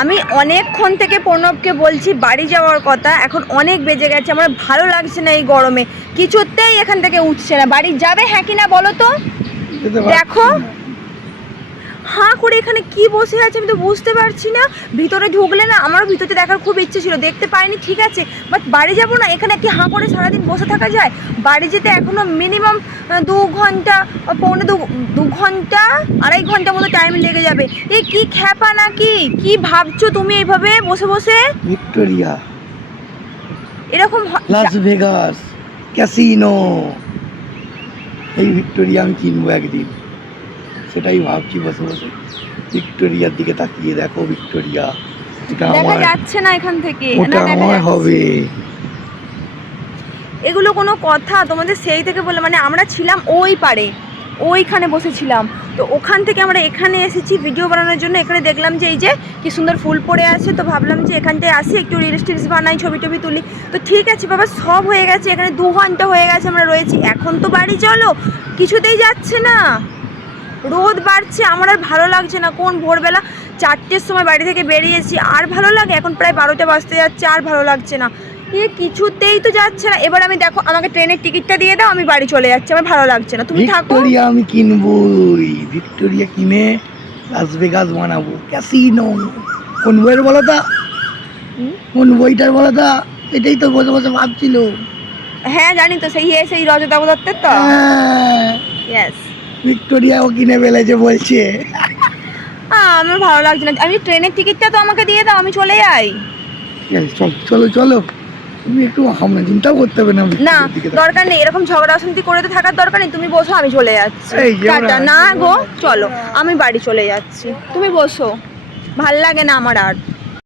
আমি অনেকক্ষণ থেকে প্রণবকে বলছি বাড়ি যাওয়ার কথা, এখন অনেক বেজে গেছে, আমার ভালো লাগছে না এই গরমে, কিছুতেই এখান থেকে উঠছে না। বাড়ি যাবে হ্যাঁ কি না বলো তো? দেখো হাঁ করে এখানে কি বসে আছে আমি তো বুঝতে পারছি না। ভিতরে ঢুকলে না আমারও ভিতরে দেখার খুব ইচ্ছে ছিল, দেখতে পাইনি ঠিক আছে, বাট বাড়ি যাবো না, এখানে কি হাঁ করে সারাদিন বসে থাকা যায়? বাড়ি যেতে এখনো মিনিমাম 2 ঘন্টা, পৌনে 2 ঘন্টা 2.5 ঘন্টা মতো টাইম লেগে যাবে। এই কি খ্যাপা নাকি? কি ভাবছো তুমি এইভাবে বসে বসে? ভিক্টোরিয়া, এরকম লাস ভেগাস, ক্যাসিনো, এই ভিক্টোরিয়া আমি কিনবো একদিন, সেটাই ভাবছি বসে বসে। ভিক্টোরিয়ার দিকে তাকিয়ে দেখো, ভিক্টোরিয়া দেখা যাচ্ছে না এখান থেকে, ওটা আমার হবে। এগুলো কোনো কথা? তোমাদের সেই থেকে বলে, মানে আমরা ছিলাম ওই পারে, ওইখানে বসেছিলাম, তো ওখান থেকে আমরা এখানে এসেছি ভিডিও বানানোর জন্য। এখানে দেখলাম যে এই যে কি সুন্দর ফুল পড়ে আছে, তো ভাবলাম যে এখানটায় আসি, একটু রিলস টিলস বানাই, ছবি টবি তুলি। তো ঠিক আছে বাবা, সব হয়ে গেছে, এখানে 2 ঘন্টা হয়ে গেছে আমরা রয়েছি, এখন তো বাড়ি চলো। কিছুতেই যাচ্ছে না, রোদ বাড়ছে, আমার আর ভালো লাগছে না। কোন ভোরবেলা 4টের সময় বাড়ি থেকে বেরিয়েছি, আর ভালো লাগে? এখন প্রায় 12টা বাজতে যাচ্ছে, আর ভালো লাগছে না। কিছুতেই তো যাচ্ছে না। এবার আমি দেখো, আমাকে ট্রেনের টিকিটটা দিয়ে দাও, আমি বাড়ি চলে যাচ্ছি, আমার ভালো লাগছে না, তুমি থাকো। ভিক্টোরিয়া আমি কিনবই, ভিক্টোরিয়া কিনে লাস ভেগাস বানাবো, ক্যাসিনো। কোন বইয়ের বলো তা? কোন বইটার বলো তা? এটাই তো বসে বসে ভাবছিল। হ্যাঁ জানি তো, সেই রজতা দত্তের তো। ইয়েস, ভিক্টোরিয়াও কিনে ফেলেছে বলছে। আমার ভালো লাগছে না। আমি ট্রেনের টিকিটটা তো আমাকে দিয়ে দাও, আমি চলে যাই। চলো চলো, তুমি একটু আমরা চিন্তাও করতে হবে না। না দরকার নেই, এরকম ঝগড়া অশান্তি করে তো থাকার দরকার নেই। তুমি বসো, আমি চলে যাচ্ছি। টাটা। না গো, চলো, আমি বাড়ি চলে যাচ্ছি, তুমি বসো, ভাল লাগে না আমার আর।